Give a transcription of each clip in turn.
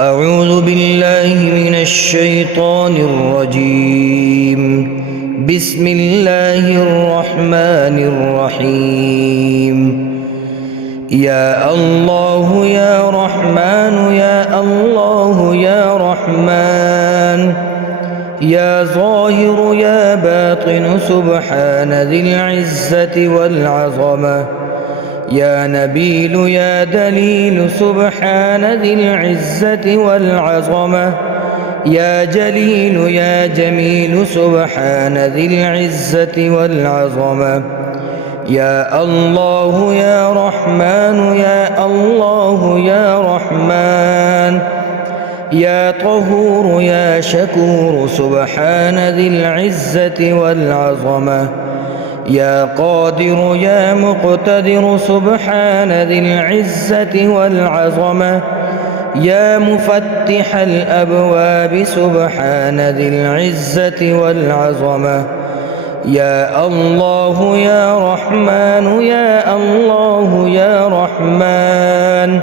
أعوذ بالله من الشيطان الرجيم. بسم الله الرحمن الرحيم. يا الله يا رحمن يا الله يا رحمن، يا ظاهر يا باطن سبحان ذي العزة والعظمة، يا نبيل يا دليل سبحان ذي العزة والعظمة، يا جليل يا جميل سبحان ذي العزة والعظمة، يا الله يا رحمن يا الله يا رحمن، يا طهور يا شكور سبحان ذي العزة والعظمة، يا قادر يا مقتدر سبحان ذي العزة والعظمة، يا مفتح الأبواب سبحان ذي العزة والعظمة، يا الله يا رحمن يا الله يا رحمن،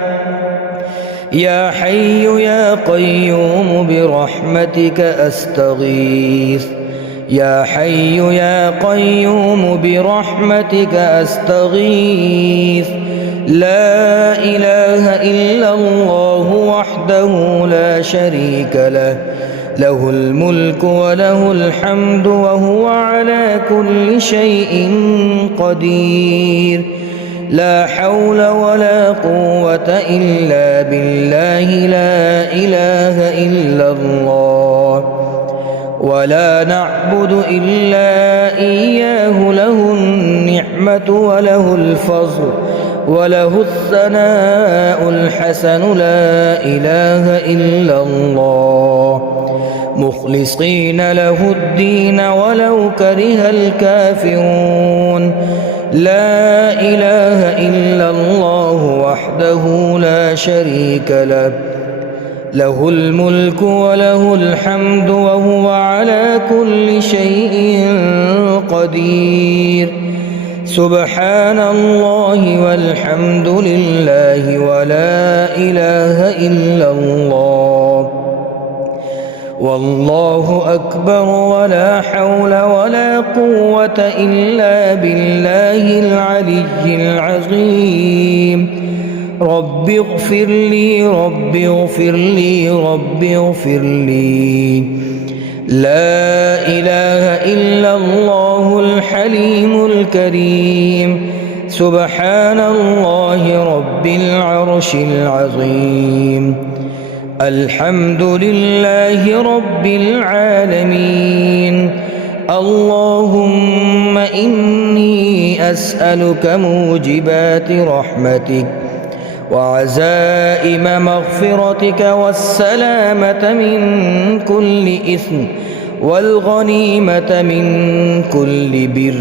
يا حي يا قيوم برحمتك أستغيث، يا حي يا قيوم برحمتك أستغيث، لا إله إلا الله وحده لا شريك له، له الملك وله الحمد وهو على كل شيء قدير، لا حول ولا قوة إلا بالله، لا إله إلا الله، ولا نعبد إلا إياه، له النعمة وله الفضل وله الثناء الحسن، لا إله إلا الله، مخلصين له الدين ولو كره الكافرون، لا إله إلا الله وحده لا شريك له، له الملك وله الحمد وهو على كل شيء قدير، سبحان الله والحمد لله ولا إله إلا الله، والله أكبر، ولا حول ولا قوة إلا بالله العلي العظيم. رب اغفر لي رب اغفر لي رب اغفر لي، لا إله إلا الله الحليم الكريم، سبحان الله رب العرش العظيم. الحمد لله رب العالمين. اللهم إني أسألك موجبات رحمتك وعزائم مغفرتك والسلامة من كل إثم والغنيمة من كل بر،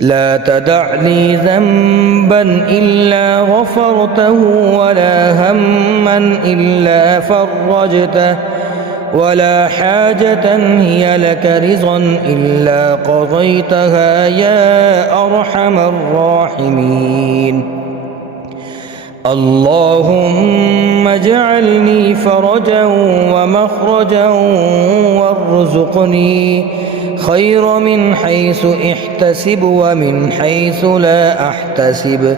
لا تدع لي ذنبا إلا غفرته ولا هما إلا فرجته ولا حاجة هي لك رضا إلا قضيتها يا أرحم الراحمين. اللهم اجعلني فرجا ومخرجا وارزقني خير من حيث احتسب ومن حيث لا أحتسب،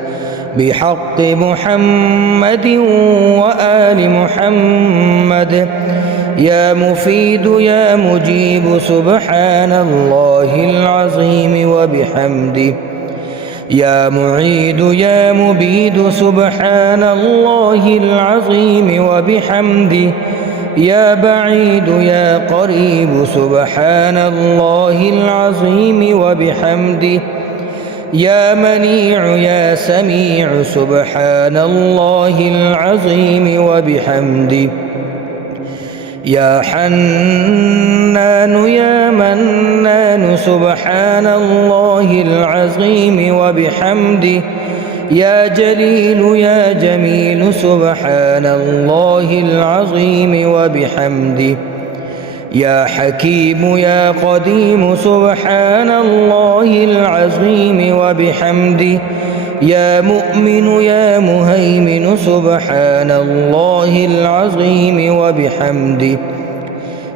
بحق محمد وآل محمد، يا مفيد يا مجيب سبحان الله العظيم وبحمده، يا معيد يا مبيد سبحان الله العظيم وبحمده، يا بعيد يا قريب سبحان الله العظيم وبحمده، يا منيع يا سميع سبحان الله العظيم وبحمده، يا حنان يا منان سبحان الله العظيم وبحمده، يا جليل يا جميل سبحان الله العظيم وبحمده، يا حكيم يا قديم سبحان الله العظيم وبحمده، يا مؤمن يا مهيمن سبحان الله العظيم وبحمده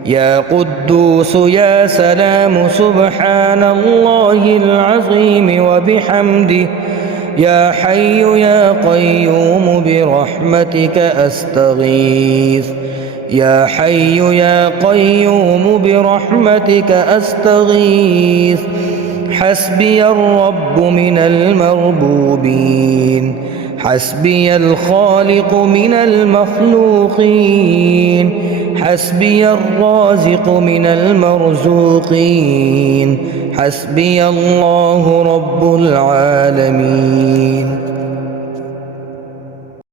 يا قدوس يا سلام سبحان الله العظيم وبحمده يا حي يا قيوم برحمتك أستغيث يا حي يا قيوم برحمتك أستغيث حسبي الرب من المربوبين حسبي الخالق من المخلوقين حسبي الرازق من المرزوقين حسبي الله رب العالمين.